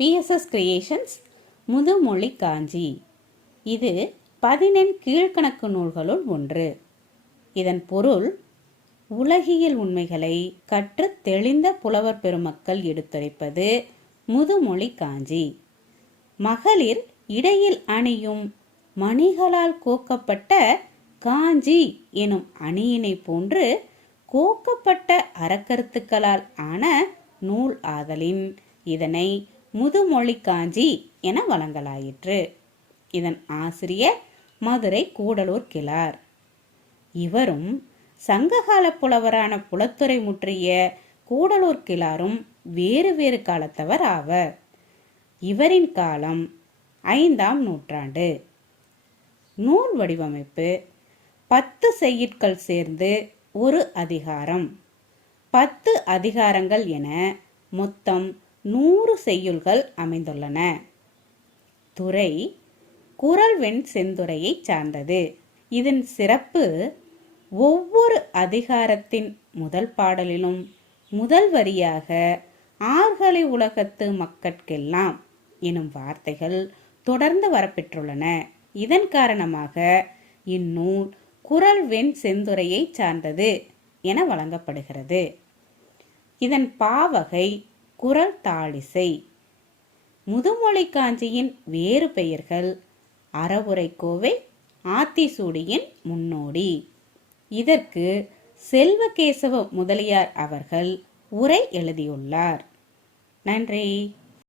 BSS creations முதுமொழி காஞ்சி இது பதினெண் கீழ்க்கணக்கு நூல்களுள் ஒன்று. இதன் பொருள் உலகியல் உண்மைகளை கற்றுத் தெளிந்த புலவர் பெருமக்கள் எடுத்துரைப்பது முதுமொழி காஞ்சி மகளிர் இடையில் அணியும் மணிகளால் கோக்கப்பட்ட காஞ்சி எனும் அணியினை போன்று கோக்கப்பட்ட அறக்கருத்துக்களால் ஆன நூல் ஆதலின். இதனை முதுமொழி காஞ்சி என வழங்கலாயிற்று. இதன் ஆசிரியர் மதுரை கூடலூர் கிளார் இவரும் சங்ககால புலவரான புலத்துறை முற்றிய கூடலூர் கிளாரும் வேறு வேறு காலத்தவர் ஆவர். இவரின் காலம் ஐந்தாம் நூற்றாண்டு. நூல் வடிவமைப்பு பத்து செய்யுட்கள் சேர்ந்து ஒரு அதிகாரம். பத்து அதிகாரங்கள் என மொத்தம் நூறு செய்யுள்கள் அமைந்துள்ளன. துறை குரல்வெண் செந்துறையை சார்ந்தது. இதன் சிறப்பு ஒவ்வொரு அதிகாரத்தின் முதல் பாடலிலும் முதல் வரியாக ஆர்கலை உலகத்து மக்கட்கெல்லாம் எனும் வார்த்தைகள் தொடர்ந்து வரப்பெற்றுள்ளன. இதன் காரணமாக இந்நூல் குரல் வெண் செந்துறையை சார்ந்தது என வழங்கப்படுகிறது. இதன் பாவகை குரல் தாளிசை. முதுமொழி காஞ்சியின் வேறு பெயர்கள் அறவுரைக்கோவை ஆத்திசூடியின் முன்னோடி. இதற்கு செல்வகேசவ முதலியார் அவர்கள் உரை எழுதியுள்ளார். நன்றி.